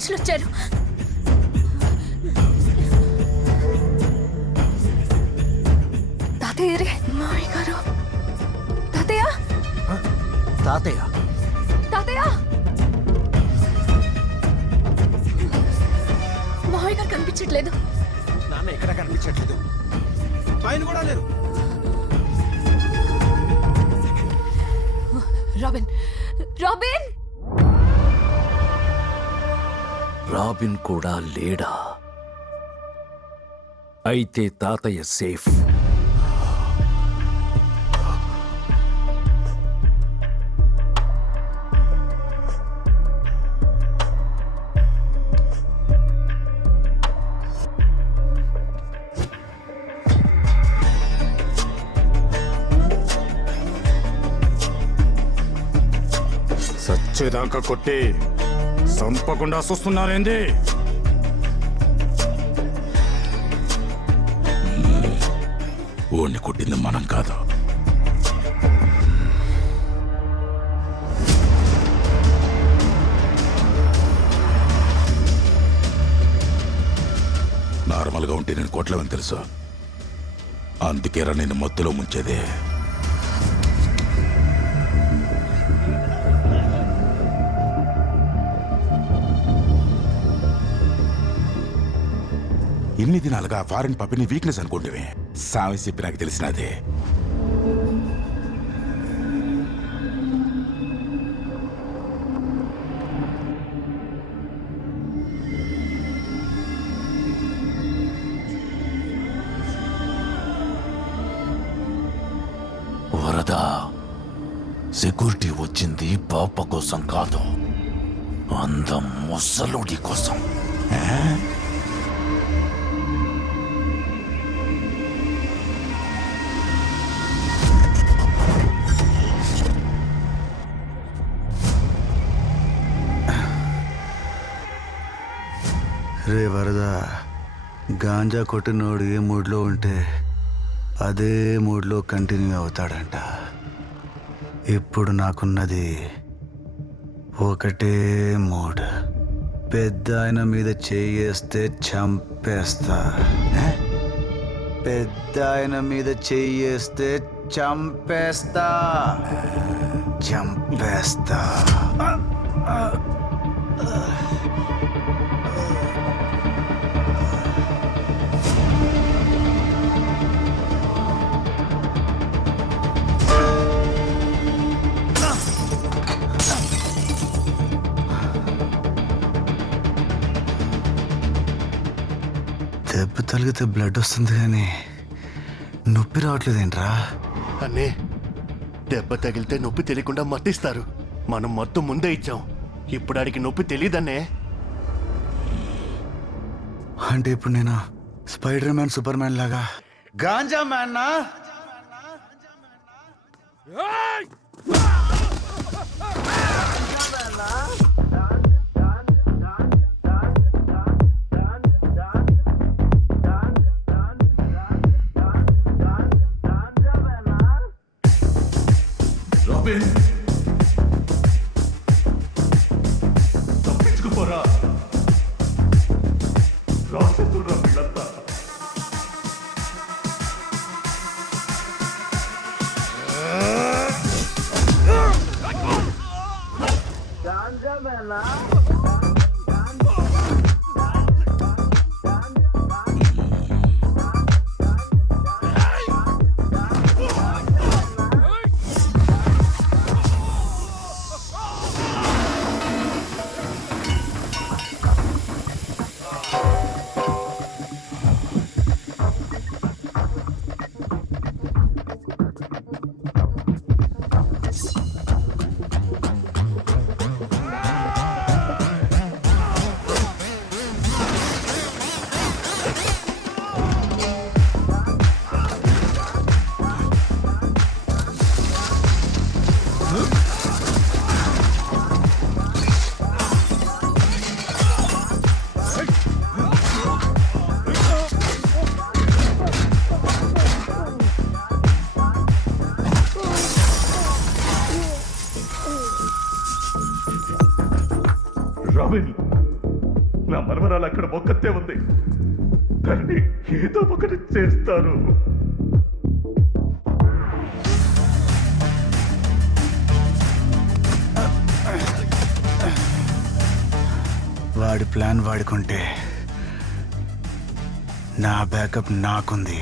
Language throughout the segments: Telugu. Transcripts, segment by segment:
మనుషులు వచ్చారు. తాతయ్య మామయ్య గారు. తాతయ్య తాతయ్య తాతయ్య మామయ్య గారు కనిపించట్లేదు. నాన్న ఎక్కడ కనిపించట్లేదు. పైన కూడా లేరు. రాబిన్ రాబిన్ రాబిన్ కూడా లేడా? అయితే తాతయ్య సేఫ్. సచ్చేదాకా కొట్టి సంపకుండా చూస్తున్నారేంది? ఓణ్ణి కొట్టింది మనం కాదు. నార్మల్గా ఉంటే నేను కొట్టలేమని తెలుసు. అందుకేరా నేను మత్తులో ముంచేదే. ఇన్ని దినాలుగా ఫారిన్ పప్పిని వీక్నెస్ అనుకుంటే సామి చెప్పి నాకు తెలిసినదే. వరద సెక్యూరిటీ వచ్చింది పాప కోసం కాదు, అందం ముసలుడి కోసం. రే వరద, గాంజా కొట్టినోడు ఏ మూడ్లో ఉంటే అదే మూడ్లో కంటిన్యూ అవుతాడంట. ఇప్పుడు నాకున్నది ఒకటే మూడ్. పెద్ద ఆయన మీద చెయ్యేస్తే చంపేస్తా. పెద్ద ఆయన మీద చెయ్యేస్తే చంపేస్తా. చంపేస్తా. దెబ్బ తగిలితే బ్లడ్ వస్తుంది కానీ నొప్పి రావట్లేదేంట్రా? అన్నే, దెబ్బ తగిలితే నొప్పి తెలియకుండా మత్తిస్తారు. మనం మత్తు ముందే ఇచ్చాం. ఇప్పుడు ఆడికి నొప్పి తెలియదన్నే. అంటే ఇప్పుడు నేను స్పైడర్ మ్యాన్, సూపర్ మ్యాన్ లాగా గాంజా మ్యాన్ నా? తప్పించుకుపోరా, రాసేస్తున్నా వీళ్ళంతా. రాబిన్, నా మనవరాలు అక్కడ ఒక్కతే ఉంది. దాన్ని ఏదో ఒకటి చేస్తారు. వాడి ప్లాన్ వాడుకుంటే నా బ్యాకప్ నాకుంది.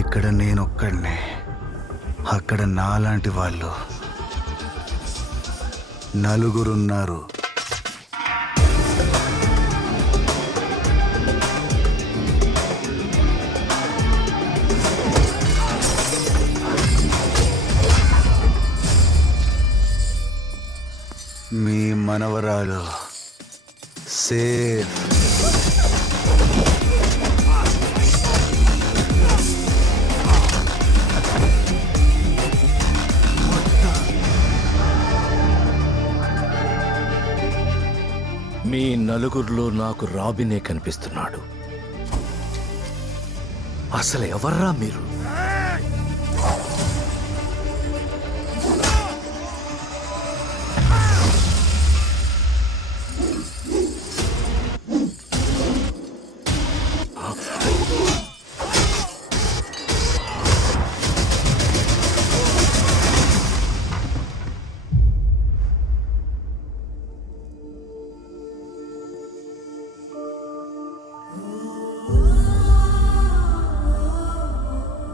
ఇక్కడ నేనొక్కడినే, అక్కడ నాలాంటి వాళ్ళు నలుగురున్నారు. మీ మనవరాలు సేఫ్. మీ నలుగురిలో నాకు రాబినే కనిపిస్తున్నాడు. అసలు ఎవర్రా మీరు?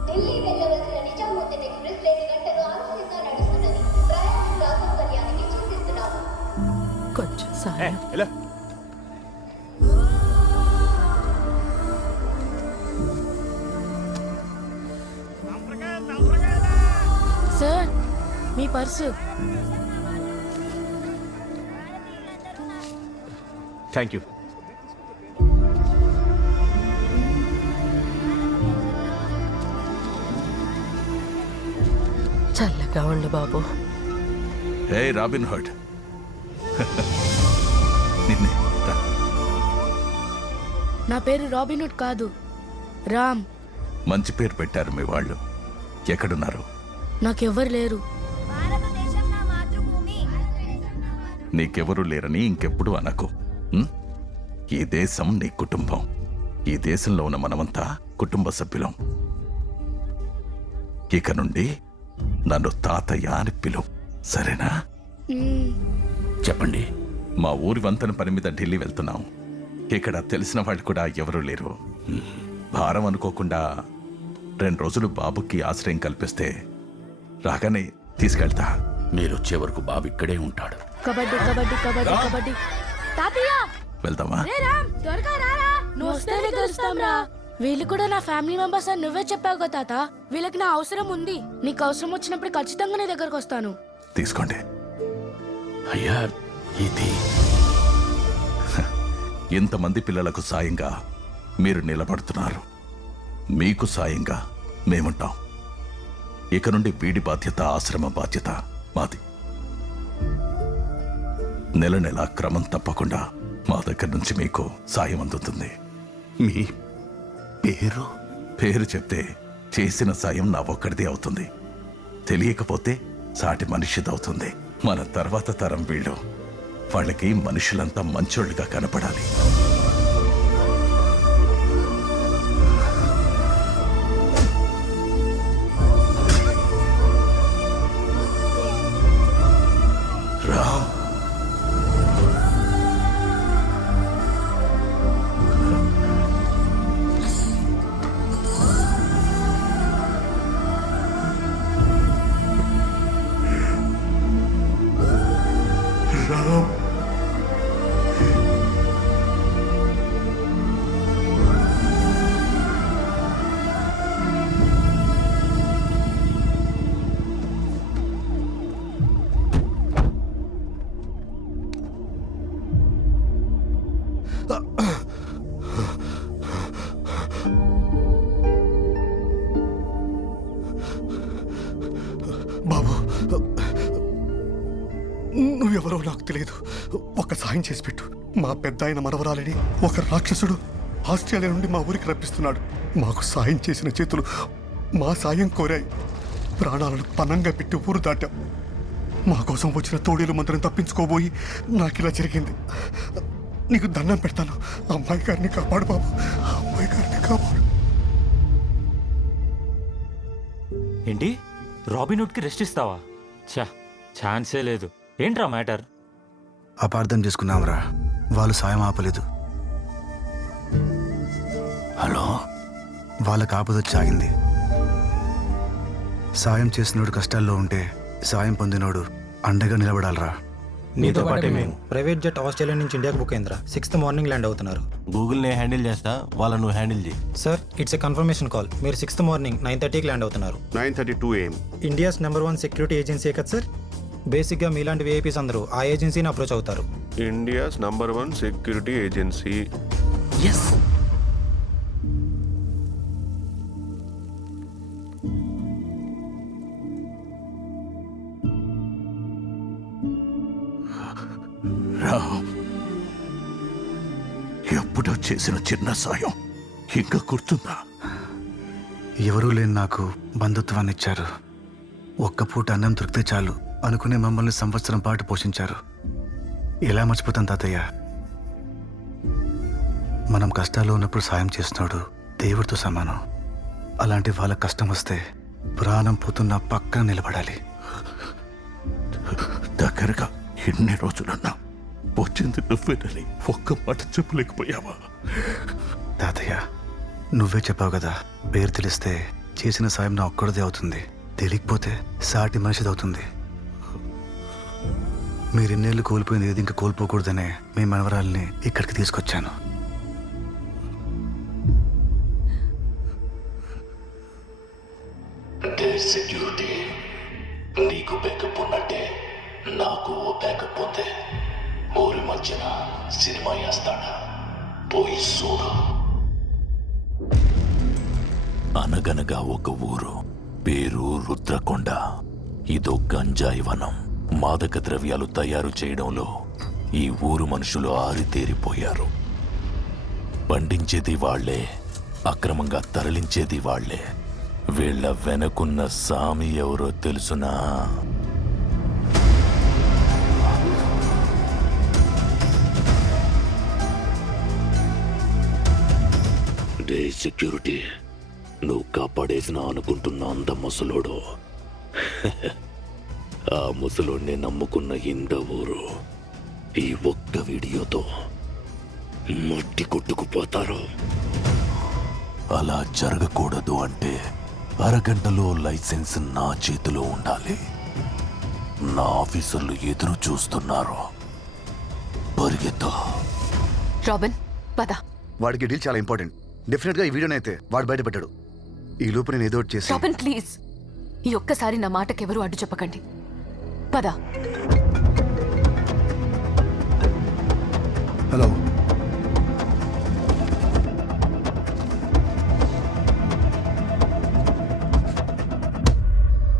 ఢిల్లీ వెళ్ళవలసిన నిజాముద్దీన్ ఎక్స్ప్రెస్ 2 గంటలు ఆలస్యంగా నడుస్తున్నది. ప్రయాణికుల అసౌకర్యానికి చింతిస్తున్నాము. కొంచెం సాయం. Sir, me purse. Thank you. చల్లగా ఉండు బాబు. హే రాబిన్ హుడ్, నిన్నే రా. నా పేరు రాబిన్హుడ్ కాదు, రామ్. మంచి పేరు పెట్టారు మీ వాళ్ళు. ఎక్కడున్నారు? నాకెవ్వరు లేరు. నీకెవరూ లేరని ఇంకెప్పుడు అనకు. ఉం? ఈ దేశం నీ కుటుంబం. ఈ దేశంలో ఉన్న మనమంతా కుటుంబ సభ్యులం. ఇక నుండి నన్ను తాతయ్య అని పిలువు, సరేనా? చెప్పండి. మా ఊరి వంతెన పని మీద ఢిల్లీ వెళ్తున్నాం. ఇక్కడ తెలిసిన వాళ్ళు కూడా ఎవరూ లేరు. భారం అనుకోకుండా 2 రోజులు బాబుకి ఆశ్రయం కల్పిస్తే రాగానే తీసుకెళ్తా. మీరు వచ్చే వరకు బాబు ఇక్కడే ఉంటాడు. కబడ్డీ కబడ్డీ కబడ్డీ కబడ్డీ. తాతయ్య, వెళ్దామా? రే రామ్, త్వరగా రారా. నువ్వు వస్తేనే కలుస్తాం రా. వీళ్ళు కూడా నా ఫ్యామిలీ మెంబర్స్ అని నువ్వే చెప్పావు కదా తాత. వీళ్ళకి నా అవసరం ఉంది. నీకు అవసరం వచ్చినప్పుడు ఖచ్చితంగా నీ దగ్గరకు వస్తాను. తీసుకోండి. అయ్యా, ఇది ఇంతమంది పిల్లలకు సాయంగా మీరు నిలబడుతున్నారు. మీకు సాయంగా మేముంటాం. ఇక నుండి వీడి బాధ్యత, ఆశ్రమ బాధ్యత మాది. నెల నెల క్రమం తప్పకుండా మా దగ్గర నుంచి మీకు సాయం అందుతుంది. మీ పేరు? పేరు చెప్తే చేసిన సాయం నా ఒక్కడిదే అవుతుంది. తెలియకపోతే సాటి మనిషిదవుతుంది. మన తర్వాత తరం వీళ్ళు. వాళ్ళకి మనుషులంతా మంచోళ్ళుగా కనపడాలి. రామ్, నువ్వెవరో నాకు తెలియదు. ఒక సాయం చేసి పెట్టు. మా పెద్ద ఆయన మనవరాలని ఒక రాక్షసుడు ఆస్ట్రేలియా నుండి మా ఊరికి రప్పిస్తున్నాడు. మాకు సాయం చేసిన చేతులు మా సాయం కోరాయి. ప్రాణాలను పనంగా పెట్టి ఊరు దాటాం. మా కోసం వచ్చిన తోడేలు మంత్రం తప్పించుకోబోయి నాకు ఇలా జరిగింది. నీకు దండం పెడతాను. అమ్మాయి గారిని కాపాడు బాబు, అమ్మాయి గారిని కాపాడు. ఏంటి రాబిన్హుడ్కి రెస్ట్ ఇస్తావా? ఛాన్సే లేదు. ఏంట్రా మ్యాటర్? అపార్థం చేసుకున్నాంరా, వాళ్ళు సాయం ఆపలేదు. హలో, వాళ్ళకి ఆపదొచ్చి ఆగింది. సాయం చేసినోడు కష్టాల్లో ఉంటే సాయం పొందినోడు అండగా నిలబడాలరా. నీతో పాటే మేము ప్రైవేట్ జెట్ ఆస్ట్రేలియా నుంచి ఇండియాకి బుక్ అయిందిరా. 6th మార్నింగ్ ల్యాండ్ అవుతున్నారు. గూగుల్ నే హ్యాండిల్ చేస్తా, వాళ్ళ నువ్వు హ్యాండిల్ చేయి. Sir it's a confirmation call. మీరు 6th మార్నింగ్ 9:30కి ల్యాండ్ అవుతున్నారు. 9:32 AM. ఇండియాస్ #1 సెక్యూరిటీ ఏజెన్సీ కదా సార్. బేసిక్గా మీలాంటి విఐపీస్ అందరూ ఆ ఏజెన్సీని అప్రోచ్ అవుతారు. India's #1 security agency. Yes. Ram, ఎప్పుడో చేసిన చిన్న సాయం ఇంకా గుర్తుందా? ఎవరూ లేని నాకు బంధుత్వాన్ని ఇచ్చారు. ఒక్క పూట అన్నం దొరికితే చాలు అనుకునే మమ్మల్ని సంవత్సరం పాటు పోషించారు. ఎలా మర్చిపోతాం తాతయ్య? మనం కష్టాల్లో ఉన్నప్పుడు సాయం చేస్తున్నాడు దేవుడితో సమానం. అలాంటి వాళ్ళ కష్టం వస్తే ప్రాణం పోతున్న పక్కన నిలబడాలి. దగ్గరగా ఎన్ని రోజులన్నా వచ్చింది నువ్వేనని ఒక్క మాట చెప్పలేకపోయావా? తాతయ్య, నువ్వే చెప్పావు కదా, పేరు తెలిస్తే చేసిన సాయం నా ఒక్కడిదే అవుతుంది, తెలియకపోతే సాటి మనిషిది అవుతుంది. మీరెన్నేళ్ళు కోల్పోయింది ఏది ఇంకా కోల్పోకూడదనే మీ మనవరాల్ని ఇక్కడికి తీసుకొచ్చాను. సెక్యూరిటీ, నీకు బ్యాకప్ ఉన్నట్టే నాకు ఓ బ్యాకప్ ఉంది. ఊరి మధ్యన సినిమా వేస్తాడా, పోయి చూడు. అనగనగా ఒక ఊరు, పేరు రుద్రకొండ. ఇదో గంజాయి వనం. మాదక ద్రవ్యాలు తయారు చేయడంలో ఈ ఊరు మనుషులు ఆరితేరిపోయారు. పండించేది వాళ్లే, అక్రమంగా తరలించేది వాళ్లే. వీళ్ళ వెనకున్న సామి ఎవరో తెలుసునా? డే సెక్యూరిటీ, నువ్వు కాపాడేసిన అనుకుంటున్న అంత ముసలోడు ఆ ముసలోడిని నమ్ముకున్న ఇంత ఊరు ఈ ఒక్క వీడియోతో మట్టి కొట్టుకుపోతారు. అలా జరగకూడదు అంటే అరగంటలో లైసెన్స్ నా చేతిలో ఉండాలి. నా ఆఫీసర్లు ఎదురు చూస్తున్నారు. పరిగెత్తా. రాబిన్, పద. వాడికి డీల్ చాలా ఇంపార్టెంట్. డెఫినెట్ గా ఈ వీడియోనైతే వాడు బయటపెట్టాడు. ఈ లోపు నేను ఏదో ఒకటి చేసి. రాబిన్ ప్లీజ్, ఈ ఒక్కసారి నా మాటకెవరూ అడ్డు చెప్పకండి. పద. హలో,